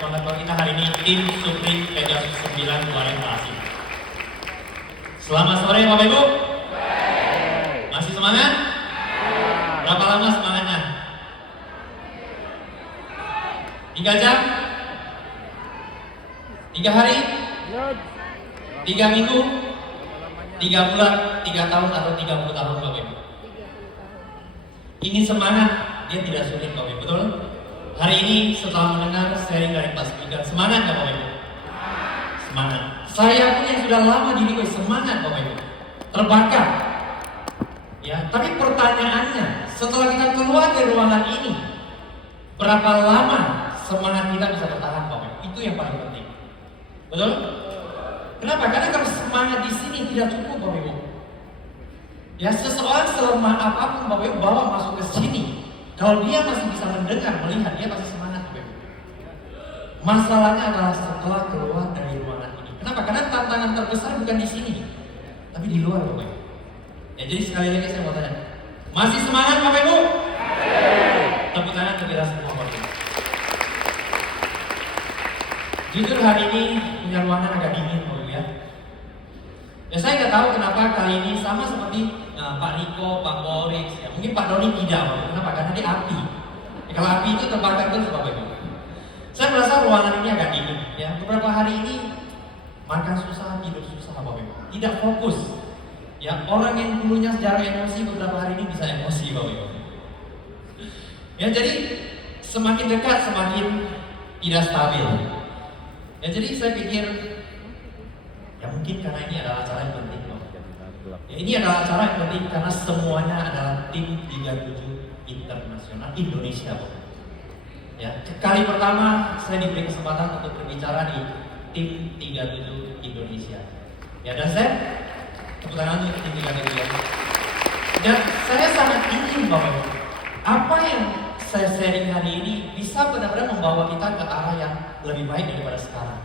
semangat bagi kita hari ini tim Supri Pegasus 9 Bekasi. Selamat sore Bapak Ibu. Masih semangat? Berapa lama semangatnya? 3 jam? 3 hari? 3 minggu? 3 bulan? 3 tahun atau 30 tahun Bapak Ibu? Ingin semangat, dia tidak sulit Bapak Ibu, betul? Hari ini setelah mendengar sharing dari Pak Speaker, semangat gak Bapak Ibu? Semangat. Saya pun yang sudah lama di Liwe, semangat Bapak Ibu. Terbakar. Ya, tapi pertanyaannya, setelah kita keluar dari ruangan ini, berapa lama semangat kita bisa bertahan Bapak Ibu? Itu yang paling penting. Betul? Kenapa? Karena kalau semangat di sini tidak cukup Bapak Ibu. Ya, seseorang selemah apapun Bapak Ibu bawa masuk ke sini, kalau dia masih bisa mendengar, melihat, dia pasti semangat Bapak Ibu. Masalahnya adalah setelah keluar dari ruangan ini. Kenapa? Karena tantangan terbesar bukan di sini, tapi di luar Bapak Ibu. Ya, jadi sekali lagi saya mau tanya, masih semangat Bapak Ibu? Tepuk tangan untuk kita semua Bapak Ibu. Jujur hari ini punya ruangan agak dingin Bapak Ibu ya. Ya saya nggak tahu kenapa kali ini sama seperti Pak Riko, Pak Boris, ya mungkin Pak Doni tidak Bapak Ibu. Kenapa? Karena dia api. Ya, kalau api itu terbakar terus Bapak Ibu. Saya merasa ruangan ini agak dingin. Ya beberapa hari ini makan susah, tidur susah Bapak Ibu. Tidak fokus. Ya orang yang dulunya sejarah emosi beberapa hari ini bisa emosi Bapak Ibu. Ya jadi semakin dekat semakin tidak stabil. Ya jadi saya pikir ya mungkin karena ini adalah acara yang penting Bapak. Ya, ini adalah acara yang penting karena semuanya adalah tim 37 internasional Indonesia Bapak. Ya, kali pertama saya diberi kesempatan untuk berbicara di tim 37 Indonesia. Ya dan saya tepuk tangan untuk tim 37. Dan saya sangat ingin Bapak Ibu, apa yang saya sharing hari ini bisa benar-benar membawa kita ke arah yang lebih baik daripada sekarang.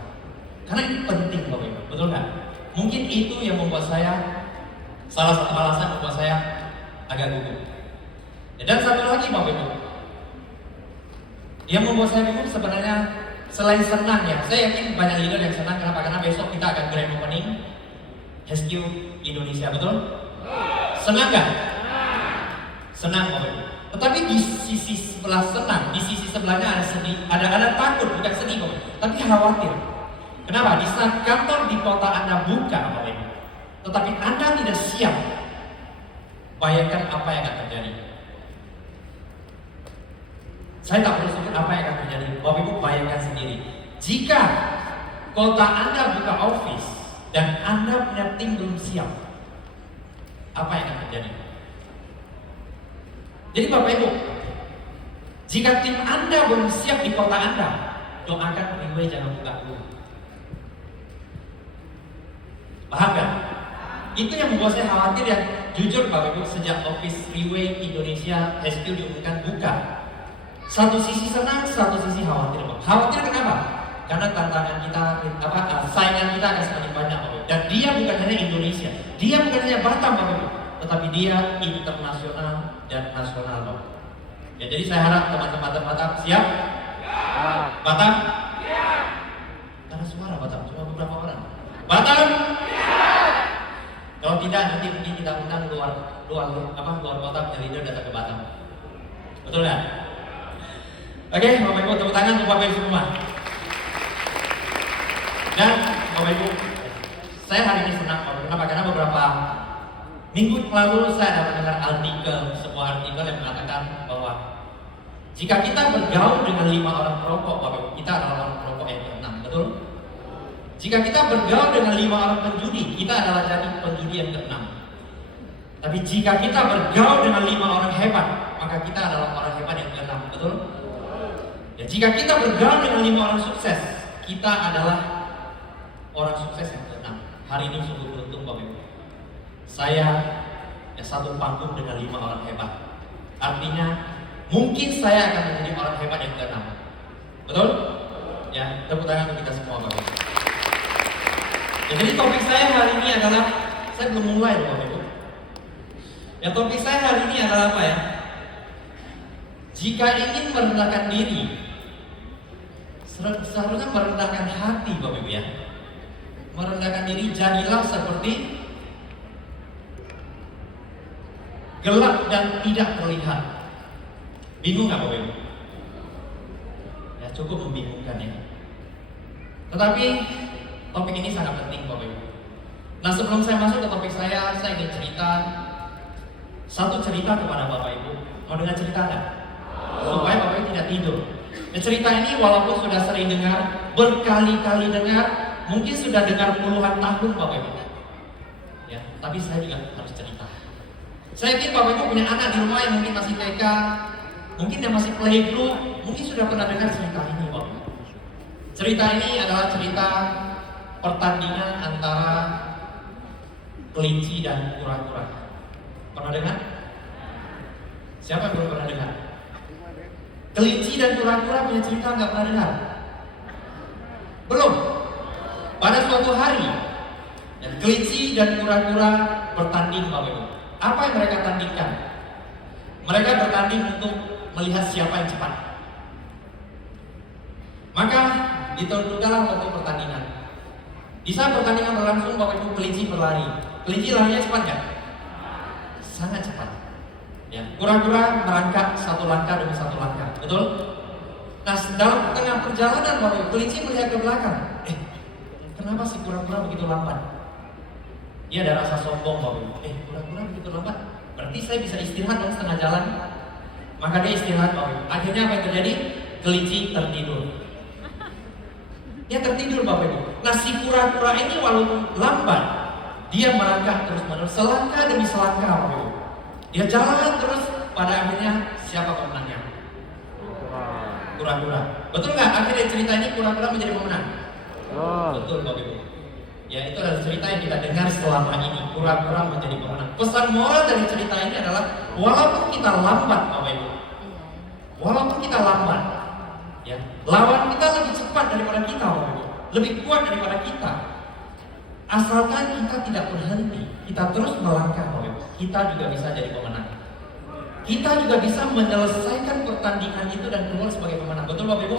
Karena ini penting Bapak Ibu, betul nggak? Mungkin itu yang membuat saya, salah satu alasan membuat saya agak gugup. Ya, dan satu lagi Bapak Ibu, yang membuat saya bingung sebenarnya selain senang ya, saya yakin banyak leader yang senang. Kenapa? Karena besok kita akan grand opening HQ Indonesia, betul? Senang nggak? Senang Bapak Ibu. Tetapi di sisi sebelah senang, di sisi sebelahnya ada sedih, ada takut, bukan sedih Bapak Ibu, tapi khawatir. Kenapa? Di saat kantor di kota Anda buka Bapak Ibu, tetapi Anda tidak siap, bayangkan apa yang akan terjadi. Saya tak perlu sebut apa yang akan terjadi. Bapak Ibu bayangkan sendiri. Jika kota Anda buka office dan Anda punya tim belum siap, apa yang akan terjadi? Jadi Bapak Ibu, jika tim Anda belum siap di kota Anda, doakan Liwe jangan buka dulu. Paham kan? Itu yang membuat saya khawatir yang jujur Bapak Ibu, sejak office Liwe Indonesia HQ diumumkan buka, satu sisi senang, satu sisi khawatir. Khawatir kenapa? Karena tantangan kita, saingan kita akan semakin banyak Bapak Ibu. Dan dia bukan hanya Indonesia, dia bukan hanya Batam Bapak Ibu, tetapi dia internasional dan nasional Bapak. Ya jadi saya harap teman-teman Batam siap? Ya. Batam? Ya. Karena suara Batam, cuma beberapa orang. Batam? Ya. Kalau tidak nanti mungkin kita undang luar kota punya leader datang ke Batam. Betul nggak? Oke, Bapak Ibu tepuk tangan untuk Bapak Ibu semua. Dan Bapak Ibu, saya hari ini senang kenapa? Karena beberapa minggu lalu saya ada mendengar sebuah artikel yang mengatakan bahwa jika kita bergaul dengan 5 orang perokok, Bapak Ibu, kita adalah orang perokok yang ke-6, betul? Jika kita bergaul dengan 5 orang penjudi, kita adalah jadi penjudi yang ke-6. Tapi jika kita bergaul dengan 5 orang hebat, maka kita adalah orang hebat yang ke-6, betul? Ya, jika kita bergaul dengan 5 orang sukses, kita adalah orang sukses yang ke-6. Hari ini sungguh beruntung Bapak Ibu. Saya satu panggung dengan 5 orang hebat. Artinya mungkin saya akan menjadi orang hebat yang ke-6. Betul? Ya, tepuk tangan untuk kita semua Bapak Ibu. Ya, jadi topik saya hari ini adalah, saya belum mulai loh Bapak Ibu. Ya, topik saya hari ini adalah apa ya? Jika ingin merendahkan diri, seharusnya merendahkan hati Bapak Ibu ya. Merendahkan diri, jadilah seperti gelap dan tidak terlihat. Bingung nggak Bapak Ibu? Ya cukup membingungkan ya. Tetapi topik ini sangat penting Bapak Ibu. Nah sebelum saya masuk ke topik saya ingin cerita satu cerita kepada Bapak Ibu. Mau dengar cerita nggak? Supaya Bapak Ibu tidak tidur. Nah, cerita ini walaupun sudah sering dengar, berkali-kali dengar, mungkin sudah dengar puluhan tahun Bapak Ibu. Ya, tapi saya juga harus cerita. Saya yakin Bapak Ibu punya anak di rumah yang mungkin masih TK, mungkin yang masih playgroup, mungkin sudah pernah dengar cerita ini Bapak Ibu. Cerita ini adalah cerita pertandingan antara kelinci dan kura-kura. Pernah dengar? Siapa yang belum pernah dengar? Kelinci dan kura-kura punya cerita nggak pernah dengar? Belum? Pada suatu hari, kelinci dan kura-kura bertanding Bapak Ibu. Apa yang mereka tandingkan? Mereka bertanding untuk melihat siapa yang cepat. Maka ditentukanlah waktu pertandingan. Di saat pertandingan berlangsung, Bapak Ibu, kelinci berlari. Kelinci larinya cepat nggak? Sangat cepat. Ya, kura-kura merangkak satu langkah demi satu langkah, betul? Nah, dalam tengah perjalanan Bapak Ibu, kelinci melihat ke belakang. Kenapa si kura-kura begitu lambat? Dia ada rasa sombong Bapak Ibu. Kura-kura begitu lambat, berarti saya bisa istirahat dong setengah jalan. Maka dia istirahat Bapak Ibu. Akhirnya apa yang terjadi? Kelinci tertidur. Dia tertidur Bapak Ibu. Nah si kura-kura ini walaupun lambat, dia merangkak terus-menerus selangkah demi selangkah Bapak Ibu. Dia jalan terus, pada akhirnya siapa pemenangnya? Kura-kura. Betul nggak? Akhirnya cerita ini kura-kura menjadi pemenang. Betul Bapak Ibu. Ya itu adalah cerita yang kita dengar selama ini. Kura-kura menjadi pemenang. Pesan moral dari cerita ini adalah walaupun kita lambat Bapak Ibu, walaupun kita lambat, ya, lawan kita lebih cepat daripada kita Bapak Ibu, lebih kuat daripada kita. Asalkan kita tidak berhenti, kita terus melangkah Bapak Ibu, kita juga bisa jadi pemenang. Kita juga bisa menyelesaikan pertandingan itu dan keluar sebagai pemenang. Betul Bapak Ibu?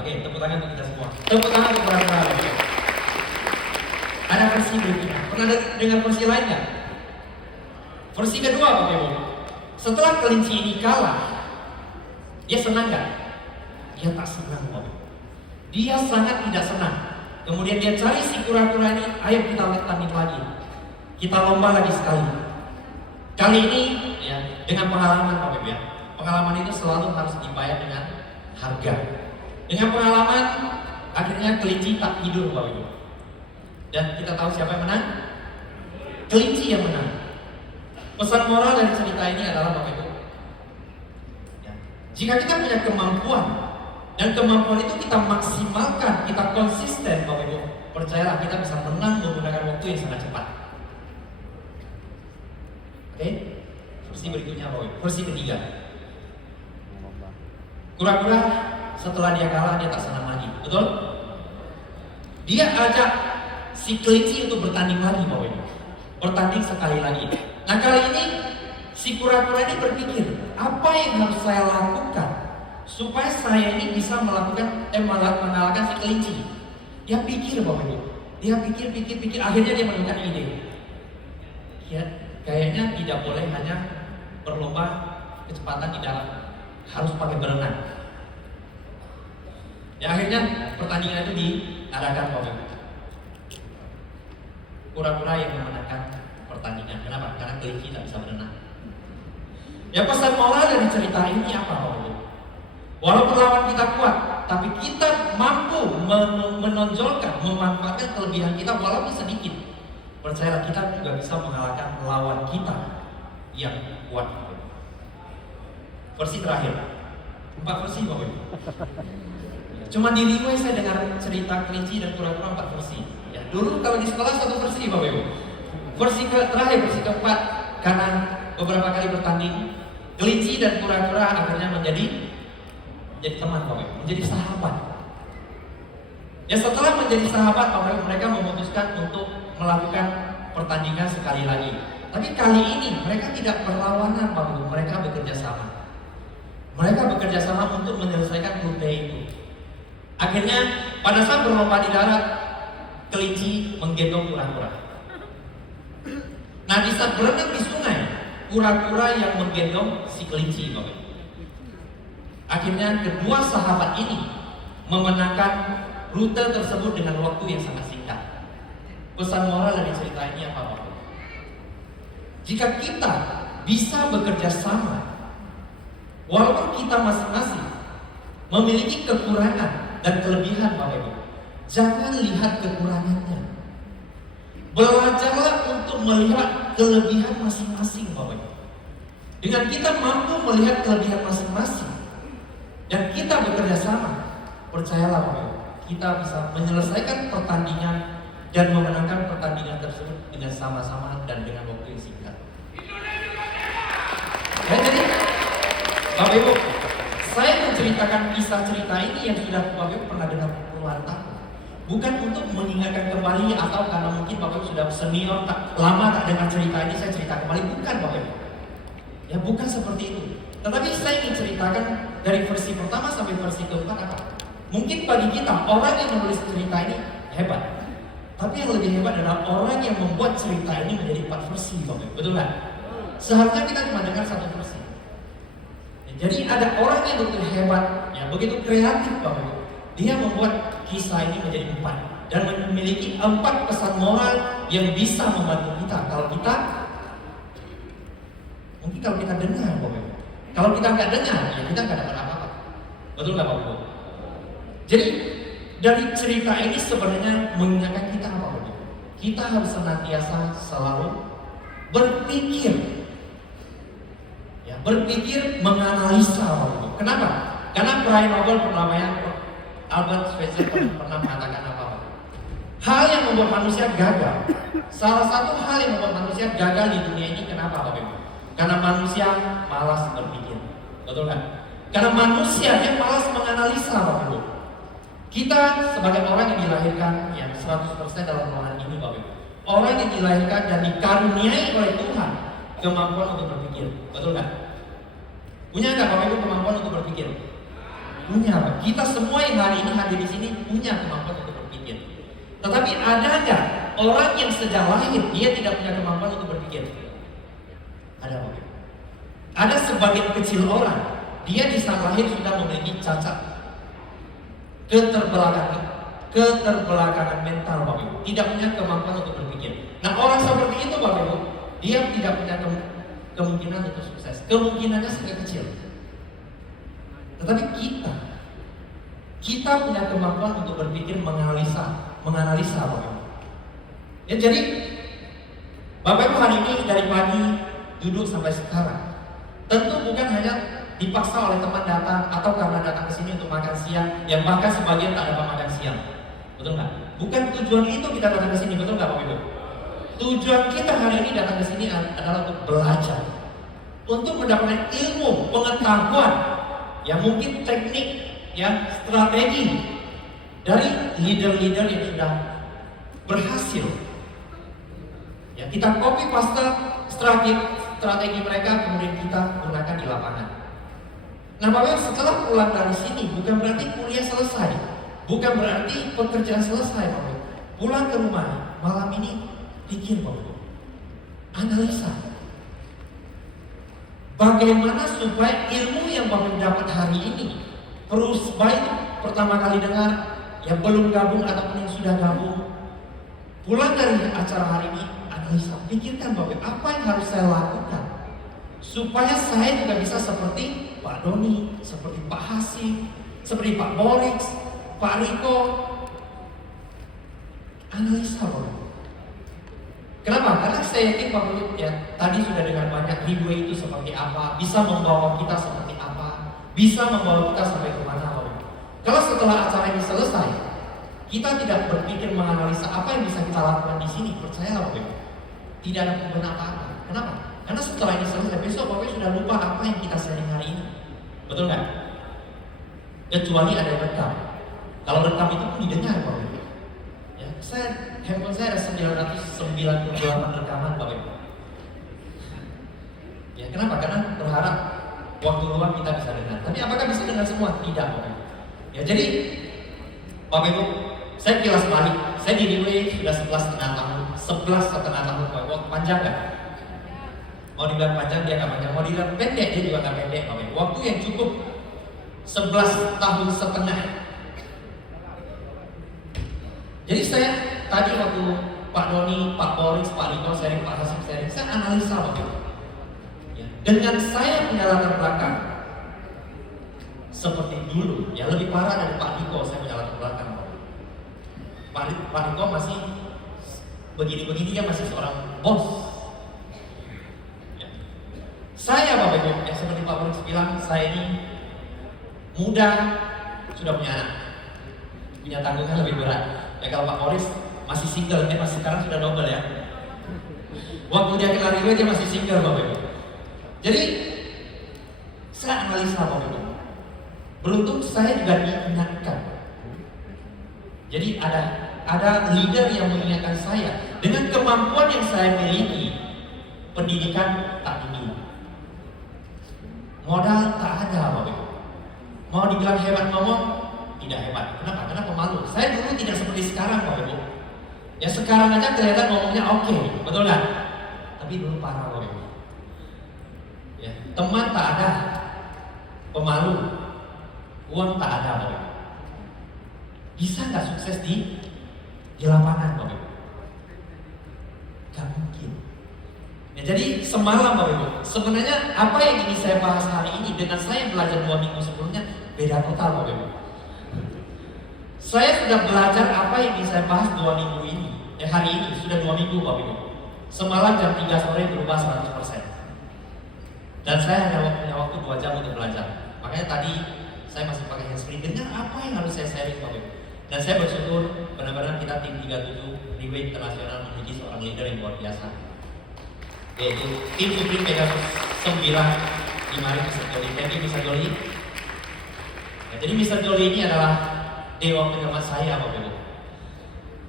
Oke, tepuk tangan untuk kita semua. Tepuk tangan untuk kura-kura. Ada versi berikutnya. Pernah dengar versi lain nggak? Versi kedua Bapak Ibu. Setelah kelinci ini kalah, dia senang nggak? Dia tak senang Bapak Ibu. Dia sangat tidak senang. Kemudian dia cari si kura-kura ini, ayo kita tanding lagi. Kita lomba lagi sekali. Kali ini ya dengan pengalaman Bapak Ibu ya. Pengalaman itu selalu harus dibayar dengan harga. Dengan pengalaman akhirnya kelinci tak tidur Bapak Ibu. Dan kita tahu siapa yang menang? Kelinci yang menang. Pesan moral dari cerita ini adalah Bapak Ibu ya, jika kita punya kemampuan dan kemampuan itu kita maksimalkan, kita konsisten Bapak Ibu, percayalah kita bisa menang menggunakan waktu yang sangat cepat. Oke? Versi berikutnya Bapak Ibu, versi ketiga. Kura-kura setelah dia kalah dia tak senang lagi, betul? Dia ajak si kelinci untuk bertanding lagi Bapak Ibu. Bertanding sekali lagi. Nah kali ini si kura-kura ini berpikir, apa yang harus saya lakukan supaya saya ini bisa mengalahkan si kelinci. Dia pikir Bapak Ibu. Dia pikir, akhirnya dia menemukan ide. Ya, kayaknya tidak boleh hanya berlomba kecepatan di dalam, harus pakai berenang. Ya akhirnya pertandingan itu diadakan Bapak Ibu. Kura-kura yang memenangkan pertandingan. Kenapa? Karena kelinci tak bisa berenang. Ya pesan moral dari cerita ini apa Bapak Ibu? Walaupun lawan kita kuat, tapi kita mampu menonjolkan, memanfaatkan kelebihan kita walaupun sedikit. Percayalah kita juga bisa mengalahkan lawan kita yang kuat. Versi terakhir, 4 versi Bapak Ibu. Cuma di Rimwe saya dengar cerita kelinci dan kura-kura 4 versi. Ya, dulu kalau di sekolah 1 versi Bapak Ibu. Versi terakhir, versi keempat, karena beberapa kali bertanding, kelinci dan kura-kura akhirnya menjadi teman Bapak Ibu, menjadi sahabat. Ya setelah menjadi sahabat Bapak Ibu, mereka memutuskan untuk melakukan pertandingan sekali lagi. Tapi kali ini mereka tidak berlawanan Bapak Ibu, mereka bekerja sama. Mereka bekerja sama untuk menyelesaikan rute itu. Akhirnya pada saat berlomba di darat, kelinci menggendong kura-kura. Nah, di saat berenang di sungai, kura-kura yang menggendong si kelinci, Bapak. Akhirnya kedua sahabat ini memenangkan rute tersebut dengan waktu yang sangat singkat. Pesan moral dari cerita ini apa, Bapak? Jika kita bisa bekerja sama, walaupun kita masing-masing memiliki kekurangan dan kelebihan, Bapak Ibu, jangan lihat kekurangannya. Belajarlah untuk melihat kelebihan masing-masing, Bapak Ibu. Dengan kita mampu melihat kelebihan masing-masing dan kita bekerja sama, percayalah Bapak Ibu, kita bisa menyelesaikan pertandingan dan memenangkan pertandingan tersebut dengan sama-sama dan dengan waktu yang singkat. Ya, jadi Bapak Ibu, saya menceritakan kisah cerita ini yang sudah Bapak Ibu pernah dengar puluhan tahun. Bukan untuk mengingatkan kembali atau karena mungkin Bapak Ibu sudah senior, lama tak dengar cerita ini, saya cerita kembali. Bukan Bapak Ibu. Ya, bukan seperti itu. Tetapi saya ingin ceritakan dari versi pertama sampai versi keempat apa? Mungkin bagi kita, orang yang menulis cerita ini hebat. Tapi yang lebih hebat adalah orang yang membuat cerita ini menjadi 4 versi, Bapak Ibu. Betul kan? Seharusnya kita cuma dengar 1 versi. Jadi ada orang yang begitu hebat, ya begitu kreatif, Bapak Ibu. Dia membuat kisah ini menjadi 4 dan memiliki 4 pesan moral yang bisa membantu kita. Kalau kita dengar, Bapak Ibu. Kalau kita nggak dengar, ya kita nggak dapat apa-apa. Betul nggak, Bapak Ibu? Jadi dari cerita ini sebenarnya mengingatkan kita apa, Bapak Ibu? Kita harus senantiasa selalu berpikir. Ya, berpikir menganalisa, Bapak Ibu. Kenapa? Karena peraih Nobel perdamaian Albert Schweitzer pernah mengatakan apa? Hal yang membuat manusia gagal. Salah satu hal yang membuat manusia gagal di dunia ini kenapa, Bapak Ibu? Karena manusia malas berpikir. Betul kan? Karena manusia yang malas menganalisa, Bapak Ibu. Kita sebagai orang yang dilahirkan yang 100% dalam ruangan ini, Bapak Ibu. Orang yang dilahirkan dan dikaruniai oleh Tuhan kemampuan untuk berpikir. Betul kan? Punya nggak Bapak Ibu kemampuan untuk berpikir? Punya. Kita semua yang hari ini hadir di sini punya kemampuan untuk berpikir. Tetapi ada nggak orang yang sejak lahir dia tidak punya kemampuan untuk berpikir? Ada, Bapak Ibu. Ada sebagian kecil orang dia di saat lahir sudah memiliki cacat, keterbelakangan mental, Bapak Ibu. Tidak punya kemampuan untuk berpikir. Nah, orang seperti itu, Bapak Ibu, dia tidak punya kemungkinan untuk sukses. Kemungkinannya sangat kecil. Tetapi kita punya kemampuan untuk berpikir, menganalisa, Bapak Ibu. Ya, jadi Bapak Ibu hari ini dari pagi duduk sampai sekarang, tentu bukan hanya dipaksa oleh teman datang atau karena datang ke sini untuk makan siang, yang bahkan sebagian tak dapat makan siang. Betul nggak? Bukan tujuan itu kita datang ke sini, betul nggak Bapak Ibu? Tujuan kita hari ini datang ke sini adalah untuk belajar, untuk mendapatkan ilmu, pengetahuan, yang mungkin teknik, ya strategi dari leader-leader yang sudah berhasil. Ya, kita copy paste strategi mereka, kemudian kita gunakan di lapangan. Nah, Bapak Ibu, setelah pulang dari sini bukan berarti kuliah selesai, bukan berarti pekerjaan selesai, Bapak Ibu. Pulang ke rumah malam ini pikir, Bapak Ibu, analisa bagaimana supaya ilmu yang Bapak Ibu dapat hari ini, terus baik pertama kali dengar, yang belum gabung ataupun yang sudah gabung, pulang dari acara hari ini, analisa, pikirkan Bapak Ibu, apa yang harus saya lakukan supaya saya juga bisa seperti Pak Doni, seperti Pak Hasim, seperti Pak Boris, Pak Riko. Analisa, Bapak Ibu. Kenapa? Karena saya yakin Bapak Ibu, ya tadi sudah dengar banyak Headway itu seperti apa, bisa membawa kita seperti apa, bisa membawa kita sampai kemana, Bapak Ibu. Kalau setelah acara ini selesai, kita tidak berpikir menganalisa apa yang bisa kita lakukan di sini, percayalah Bapak Ibu, tidak ada perubahan apa-apa. Kenapa? Karena setelah ini selesai, besok Bapak Ibu sudah lupa apa yang kita sharing hari ini. Betul nggak? Kecuali ada yang rekam. Kalau rekam itu pun didengar, Bapak Ibu. Ya, handphone saya ada 998 rekaman, Bapak Ibu. Ya, kenapa? Karena berharap waktu luang kita bisa dengar. Tapi apakah bisa dengar semua? Tidak, Bapak Ibu. Ya, jadi Bapak Ibu, saya kilas balik. Saya di Riway sudah 11,5 tahun. 11,5 tahun, Bapak Ibu. Panjang nggak? Mau dibilang panjang dia nggak panjang, mau dibilang pendek dia juga nggak pendek, Bapak Ibu. Waktu yang cukup 11,5 tahun. Jadi saya tadi waktu Pak Doni, Pak Boris, Pak Riko sharing, Pak Hasim sharing, saya analisa Bapak Ibu. Ya, dengan saya punya latar belakang seperti dulu, ya lebih parah dari Pak Riko, saya punya latar belakang Pak Riko masih begini-begini, dia masih seorang bos. Ya. Saya Bapak Ibu, yang seperti Pak Boris bilang, saya ini muda, sudah punya anak, punya tanggungan lebih berat. Ya kalau Pak Boris masih single, masih sekarang sudah double ya. Waktu dia kenal Riway dia masih single Bapak Ibu. Jadi saya analisa Bapak Ibu. Beruntung saya juga diingatkan. Jadi ada leader yang mengingatkan saya dengan kemampuan yang saya miliki, pendidikan tak tinggi, modal tak ada Bapak Ibu. Mau dibilang hebat ngomong, tidak hebat. Kenapa? Karena pemalu. Saya dulu tidak seperti sekarang Bapak Ibu. Ya sekarang aja kelihatan ngomongnya oke, betul nggak? Tapi dulu parah Bapak Ibu. Ya, teman tak ada, pemalu, uang tak ada Bapak Ibu. Bisa nggak sukses di lapangan Bapak Ibu? Gak mungkin. Ya, jadi semalam Bapak Ibu, sebenarnya apa yang ingin saya bahas hari ini dengan saya belajar 2 minggu sebelumnya beda total Bapak Ibu. Saya sudah belajar apa yang ingin saya bahas 2 minggu ini. Hari ini sudah 2 minggu Bapak Ibu. Semalam jam 3 sore berubah 100%. Dan saya hanya punya waktu 2 jam untuk belajar. Makanya tadi saya masih pakai handsfree. Dengar apa yang harus saya sharing Bapak Ibu. Dan saya bersyukur benar-benar kita tim 37 Riway Internasional memiliki seorang leader yang luar biasa, yaitu tim Supreme Pegasus 9 di mari Mr. Jolly. Thank you Mr. Jolly. Ya, jadi Mr. Jolly ini adalah dewa pengamat saya Bapak Ibu.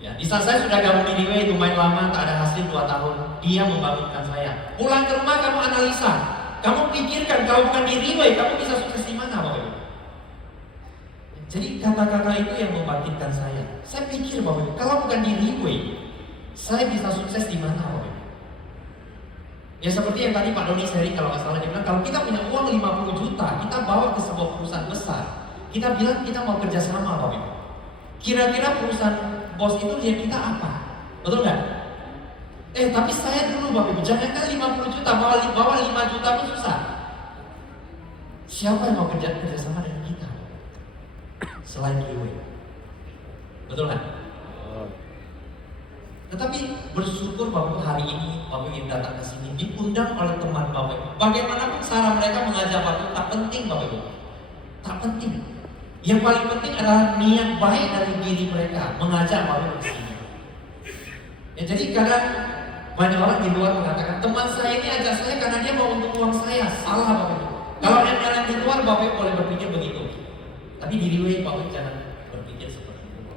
Ya, di saat saya sudah gabung di Riway lumayan lama, tak ada hasil 2 tahun, dia membangunkan saya. Pulang ke rumah kamu analisa, kamu pikirkan kalau bukan di Riway kamu bisa sukses di mana Bapak Ibu. Jadi kata-kata itu yang membangkitkan saya. Saya pikir Bapak Ibu, kalau bukan di Riway, saya bisa sukses di mana Bapak Ibu. Ya seperti yang tadi Pak Doni sharing, kalau nggak salah dia bilang, kalau kita punya uang 50 juta, kita bawa ke sebuah perusahaan besar, kita bilang kita mau kerjasama Bapak Ibu. Kira-kira perusahaan bos itu lihat kita apa? Betul nggak? Tapi saya dulu Bapak Ibu, jangankan 50 juta, bawa 5 juta pun susah. Siapa yang mau kerjasama dengan kita? Selain Riway. Betul nggak? Tetapi bersyukur Bapak hari ini Bapak yang datang ke sini diundang oleh teman Bapak. Bagaimanapun cara mereka mengajak Bapak tak penting Bapak Ibu. Tak penting. Yang paling penting adalah niat baik dari diri mereka mengajak Bapak ke sini. Ya, jadi kadang banyak orang di luar mengatakan teman saya ini ajak saya karena dia mau untung uang saya. Salah Bapak Ibu. Kalau yang di luar Bapak Ibu boleh berpikir begitu. Tapi di Riway Bapak jangan berpikir seperti itu.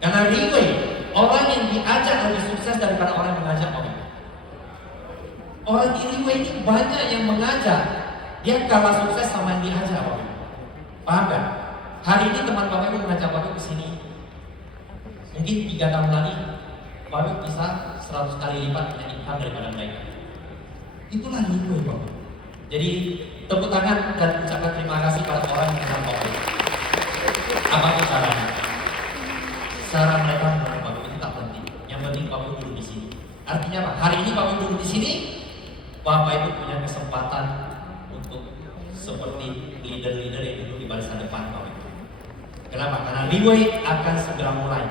Karena Riway orang yang diajak lebih sukses daripada orang yang mengajak Bapak Ibu. Orang di Riway ini banyak yang mengajak, dia kalah sukses sama yang diajak Bapak Ibu. Paham kan? Hari ini teman Bapak Ibu mengajak Bapak Ibu ke sini. Mungkin 3 tahun lagi Bapak Ibu bisa 100 kali lipat punya income daripada mereka. Itulah Riway Bapak Ibu. Jadi tepuk tangan dan ucapkan terima kasih pada orang yang kenal Bapak Ibu. Apapun caranya. Cara mereka mengenal Bapak Ibu itu tak penting. Yang penting Bapak Ibu duduk di sini. Artinya apa? Hari ini Bapak Ibu duduk di sini, Bapak Ibu punya kesempatan untuk seperti leader-leader yang duduk di barisan depan Bapak Ibu. Kenapa? Karena Riway akan segera mulai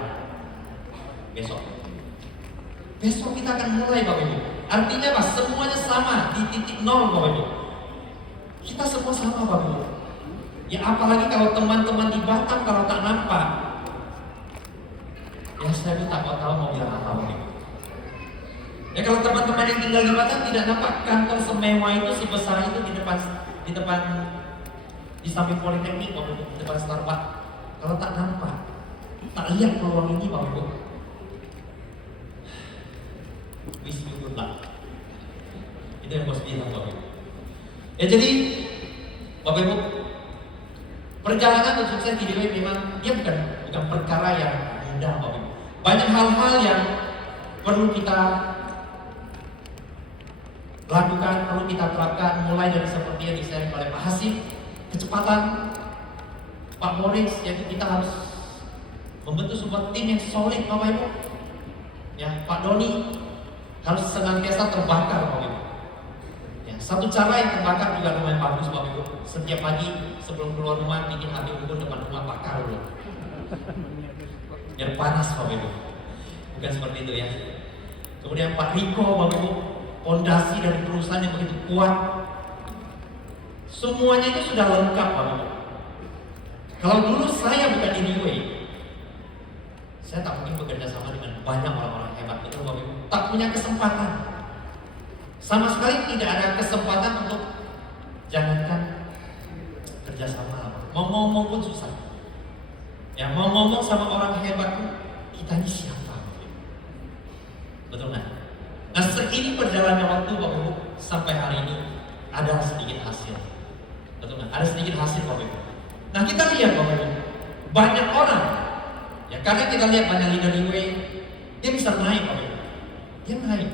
besok. Besok kita akan mulai Bapak Ibu. Artinya apa? Semuanya sama di titik nol Bapak Ibu. Kita semua sama Bapak Ibu. Ya apalagi kalau teman-teman di Batam kalau tak nampak. Ya saya pun tak tahu mau bilang apa Bapak Ibu. Ya kalau teman-teman yang tinggal di Batam tidak nampak kantor semewah itu sebesar itu di depan di samping Politeknik Bapak Ibu, di depan Starbucks. Kalau tak nampak, tak lihat peluang ini Bapak Ibu. Wish you good luck. Itu yang bos bilang Bapak Ibu. Ya jadi Bapak Ibu, Perjalanan untuk sukses di DIY memang dia bukan perkara yang mudah, Bapak Ibu. Banyak hal-hal yang perlu kita lakukan, perlu kita terapkan, mulai dari seperti yang di-share oleh Pak Hasib, kecepatan, Pak Morris, yaitu kita harus membentuk sebuah tim yang solid, Bapak Ibu. Ya, Pak Doni harus senantiasa terbakar, Bapak Ibu. Ya, satu cara yang terbakar juga lumayan bagus, Bapak Ibu. Setiap pagi sebelum keluar rumah bikin api unggun depan rumah bakar dulu. Biar panas, Bapak Ibu. Bukan seperti itu ya. Kemudian Pak Riko, Bapak Ibu, fondasi dari perusahaan yang begitu kuat. Semuanya itu sudah lengkap, Bapak Ibu. Kalau dulu saya bukan di Riway, saya tak mungkin bekerja sama dengan banyak orang-orang hebat itu, Bapak Ibu. Tak punya kesempatan. Sama sekali tidak ada kesempatan untuk jangankan kerjasama. Mau ngomong pun susah. Ya, mau ngomong sama orang hebat pun, kita ini siapa? Betul nggak? Nah, seiring berjalannya waktu, Bapak Ibu, sampai hari ini ada sedikit hasil. Betul nggak? Ada sedikit hasil, Bapak Ibu. Nah, kita lihat, Bapak Ibu, banyak orang, ya karena kita lihat banyak leader Riway, dia bisa naik, Bapak Ibu. Dia naik.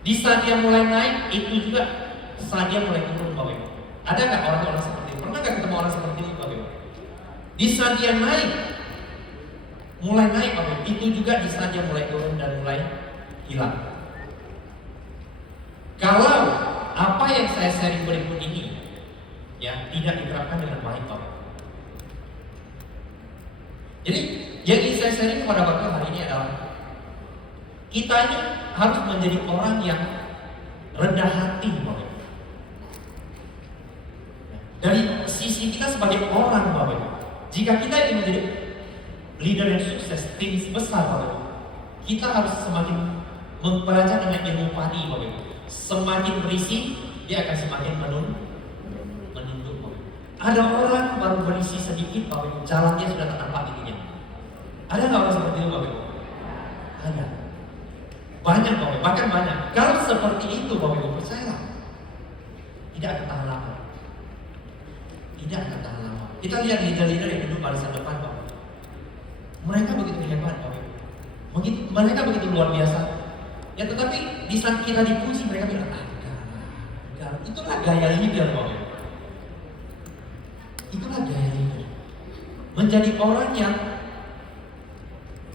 Di saat dia mulai naik, itu juga saat dia mulai turun, Bapak Ibu. Ada nggak orang-orang seperti itu? Pernah nggak ketemu orang seperti itu, Bapak Ibu? Di saat dia naik, mulai naik, Bapak Ibu, itu juga di saat dia mulai turun dan mulai hilang. Kalau apa yang saya sharing berikut ini ya tidak diterapkan dengan baik, Bapak. Jadi yang ingin saya sharing kepada Bapak hari ini adalah kita ini harus menjadi orang yang rendah hati, Bapak. Dari sisi kita sebagai orang, Bapak, jika kita ingin menjadi leader yang sukses, tim besar, Bapak, kita harus semakin mempelajari dengan ilmu padi, Bapak. Semakin berisi, dia akan semakin menunduk. Ada orang baru berisi sedikit, Bapak, jalannya sudah tak nampak giginya. Ada nggak orang seperti itu, Bapak? Ada. Banyak, Bapak, bahkan banyak. Kalau seperti itu, Bapak Ibu, percayalah, tidak akan tahan lama. Tidak akan tahan lama. Kita lihat leader-leader yang duduk barisan depan, Bapak. Mereka begitu hebat, Bapak Ibu. Mereka begitu luar biasa. Ya, tetapi di saat kita dipuji, mereka bilang, enggak. Itulah gaya leader, Bapak Ibu. Itulah gaya leader. Menjadi orang yang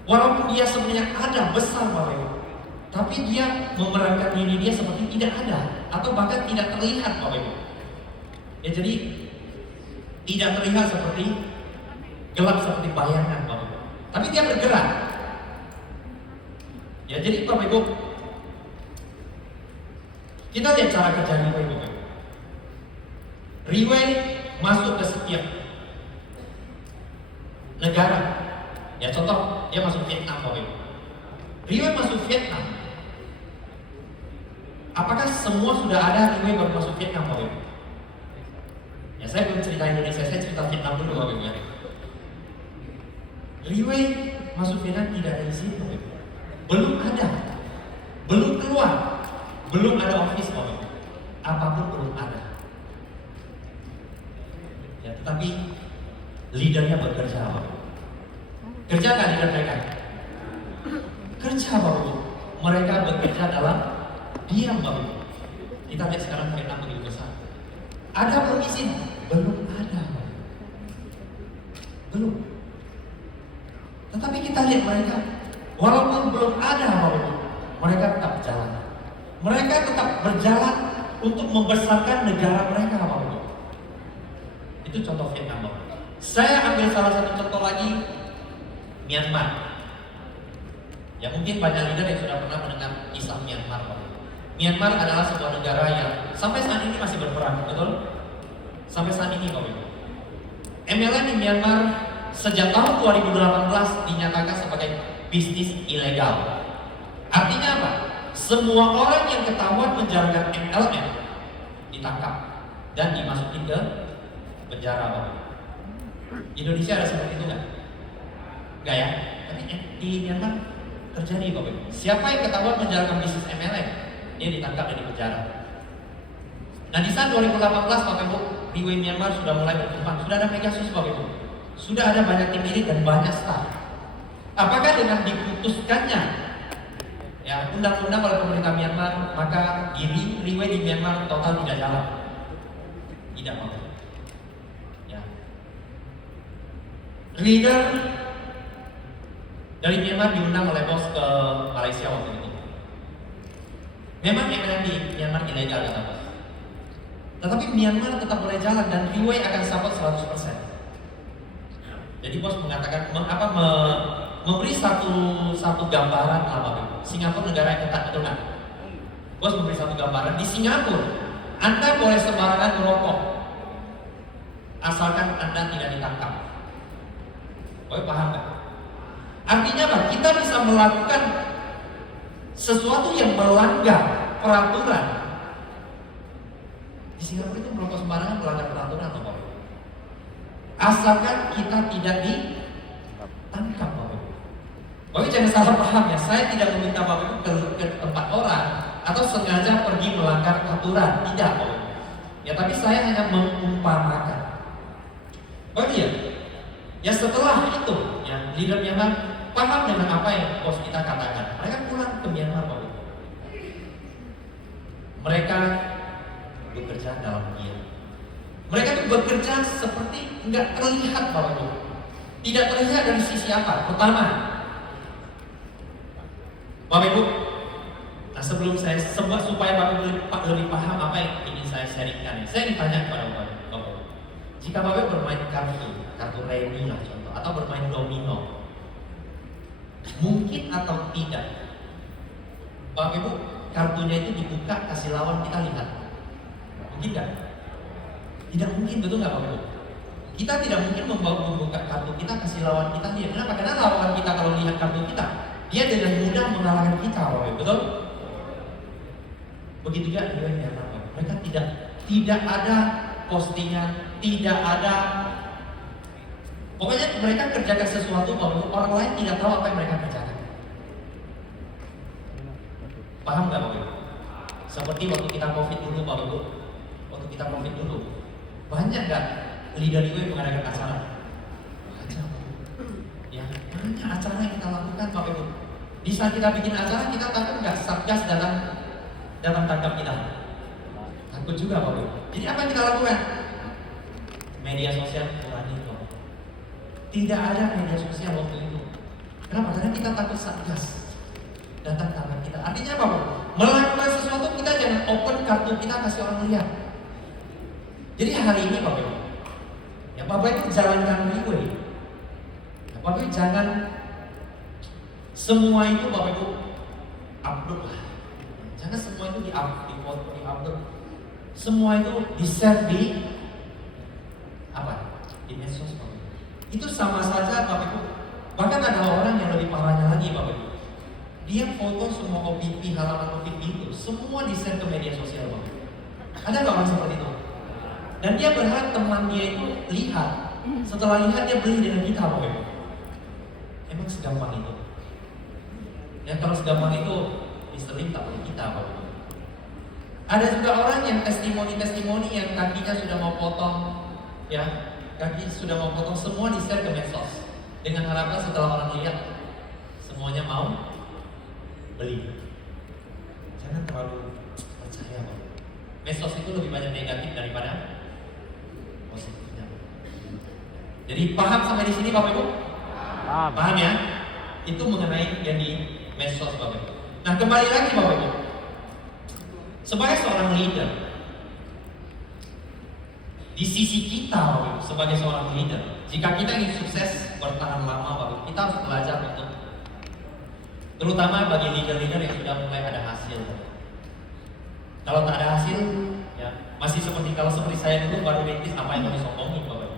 walaupun dia sebenarnya ada besar, Bapak Ibu, tapi dia memerankan diri dia seperti tidak ada atau bahkan tidak terlihat, Bapak Ibu. Ya, jadi tidak terlihat seperti gelap seperti bayangan, Bapak Ibu. Tapi dia bergerak. Ya, jadi Bapak Ibu, kita lihat cara kerja Riway, Bapak Ibu. Riway masuk ke setiap negara. Ya, contoh dia masuk Vietnam, Bapak Ibu. Riway masuk Vietnam. Apakah semua sudah ada Riway baru masuk Vietnam, Bapak Ibu? Ya, saya belum cerita Indonesia, saya cerita Vietnam dulu, Bapak Ibu. Riway masuk Vietnam tidak ada izin, Bapak Ibu. Belum ada, belum keluar, belum ada office, Bapak Ibu. Apapun belum ada. Ya, tetapi leadernya bekerja, Bapak Ibu. Kerja nggak leader mereka? Kerja, Bapak Ibu. Mereka bekerja dalam diam, Bapak Ibu. Kita lihat sekarang Vietnam begitu besar. Ada belum izin? Belum ada, Bapak Ibu. Belum. Tetapi kita lihat mereka, walaupun belum ada, Bapak Ibu, mereka tetap berjalan. Mereka tetap berjalan untuk membesarkan negara mereka, Bapak Ibu. Itu contoh Vietnam, Bapak. Saya ambil salah satu contoh lagi, Myanmar. Ya, mungkin banyak leader yang sudah pernah mendengar kisah Myanmar, Bapak. Myanmar adalah sebuah negara yang sampai saat ini masih berperang, betul? Sampai saat ini, Bapak. MLM di Myanmar sejak tahun 2018 dinyatakan sebagai bisnis ilegal. Artinya apa? Semua orang yang ketahuan menjalankan MLM ditangkap dan dimasukin ke penjara, Bapak. Indonesia ada seperti itu nggak? Nggak ya? Tapi di Myanmar terjadi, Bapak. Siapa yang ketahuan menjalankan bisnis MLM, dia ditangkap dan dipenjara. Nah, di saat 2018, Bapak Ibu, Liway Myanmar sudah mulai berkembang, sudah ada Pegasus Bapak Ibu, sudah ada banyak tim ini dan banyak staff. Apakah dengan diputuskannya ya undang-undang oleh pemerintah Myanmar maka Liway di Myanmar total tidak jalan? Tidak Bapak Ibu. Ya. Leader dari Myanmar diundang oleh bos ke Malaysia waktu itu. Memang MLM di Myanmar ilegal kata bos. Tetapi Myanmar tetap boleh jalan dan Liway akan support 100%. Jadi bos mengatakan memberi satu gambaran apa? Singapura negara yang ketat, betul nggak? Bos memberi satu gambaran di Singapura, Anda boleh sembarangan merokok asalkan Anda tidak ditangkap. Bos paham nggak? Artinya apa? Kita bisa melakukan sesuatu yang melanggar peraturan. Di Singapura itu merokok sembarangan melanggar peraturan atau apa? Asalkan kita tidak ditangkap, Bapak Ibu. Bapak jangan salah paham ya, saya tidak meminta Bapak Ibu ke tempat orang atau sengaja pergi melanggar aturan, tidak Bapak Ibu. Ya tapi saya hanya mengumpamakan. Bapak ya, ya setelah itu ya leader Myanmar paham dengan apa yang bos kita katakan. Mereka pulang ke Myanmar Bapak Ibu. Mereka bekerja dalam diam. Mereka itu bekerja seperti nggak terlihat Bapak Ibu. Tidak terlihat dari sisi apa? Pertama, Bapak Ibu, nah sebelum saya supaya Bapak Ibu lebih paham apa yang ingin saya sharingkan, saya ingin tanya kepada Bapak Ibu. Jika Bapak Ibu bermain kartu remi lah contoh, atau bermain domino, mungkin atau tidak, Bapak Ibu kartunya itu dibuka kasih lawan kita lihat, mungkin nggak? Tidak mungkin, betul nggak Bapak Ibu? Kita tidak mungkin membuka kartu kita kasih lawan kita lihat. Kenapa? Karena lawan kita kalau lihat kartu kita, dia dengan mudah mengalahkan kita Bapak Ibu, betul? Begitu juga dengan Myanmar. Mereka tidak ada postingan, tidak ada. Pokoknya mereka kerjakan sesuatu Bapak Ibu, orang lain tidak tahu apa yang mereka kerjakan. Paham nggak Bapak Ibu? Seperti waktu kita COVID dulu Bapak Ibu, waktu kita COVID dulu, banyak nggak leader Liway mengadakan acara? Banyak, ya banyak acara yang kita lakukan Bapak Ibu. Di saat kita bikin acara kita takut nggak Satgas datang tangkap kita? Takut juga Bapak Ibu. Jadi apa yang kita lakukan? Media sosial kurangi Bapak Ibu. Tidak ada media sosial waktu itu. Kenapa? Karena kita takut Satgas datang tangkap kita. Artinya apa Bapak? Melakukan sesuatu kita jangan open kartu kita kasih orang lihat. Jadi hari ini Bapak Ibu, ya Bapak Ibu jalankan Liway. Ya, Bapak Ibu jangan semua itu Bapak Ibu upload lah. Jangan semua itu di-upload. Semua itu di-share di apa? Di medsos Bapak Ibu. Itu sama saja Bapak Ibu. Bahkan ada orang yang lebih parahnya lagi Bapak Ibu. Dia foto semua OPP, halaman OPP itu, semua di-share ke media sosial Bapak Ibu. Ada nggak orang seperti itu? Dan dia berharap teman dia itu lihat. Setelah lihat dia beli dengan kita Bapak Ibu. Emang segampang itu? Ya kalau segampang itu Mr. Lim tak perlu kita Bapak Ibu. Ada juga orang yang testimoni yang kakinya sudah mau potong, ya kaki sudah mau potong, semua di-share ke medsos dengan harapan setelah orang lihat semuanya mau beli. Jangan terlalu percaya Bapak. Medsos itu lebih banyak negatif daripada positifnya. Jadi paham sampai di sini Bapak Ibu? Paham ya? Itu mengenai yang di medsos Bapak Ibu. Nah kembali lagi Bapak Ibu, sebagai seorang leader, di sisi kita Bapak Ibu, sebagai seorang leader, jika kita ingin sukses bertahan lama Bapak Ibu, kita harus belajar untuk, terutama bagi leader-leader yang sudah mulai ada hasil. Kalau tak ada hasil, ya masih seperti saya dulu baru merintis, apa yang mau disombongin Bapak Ibu?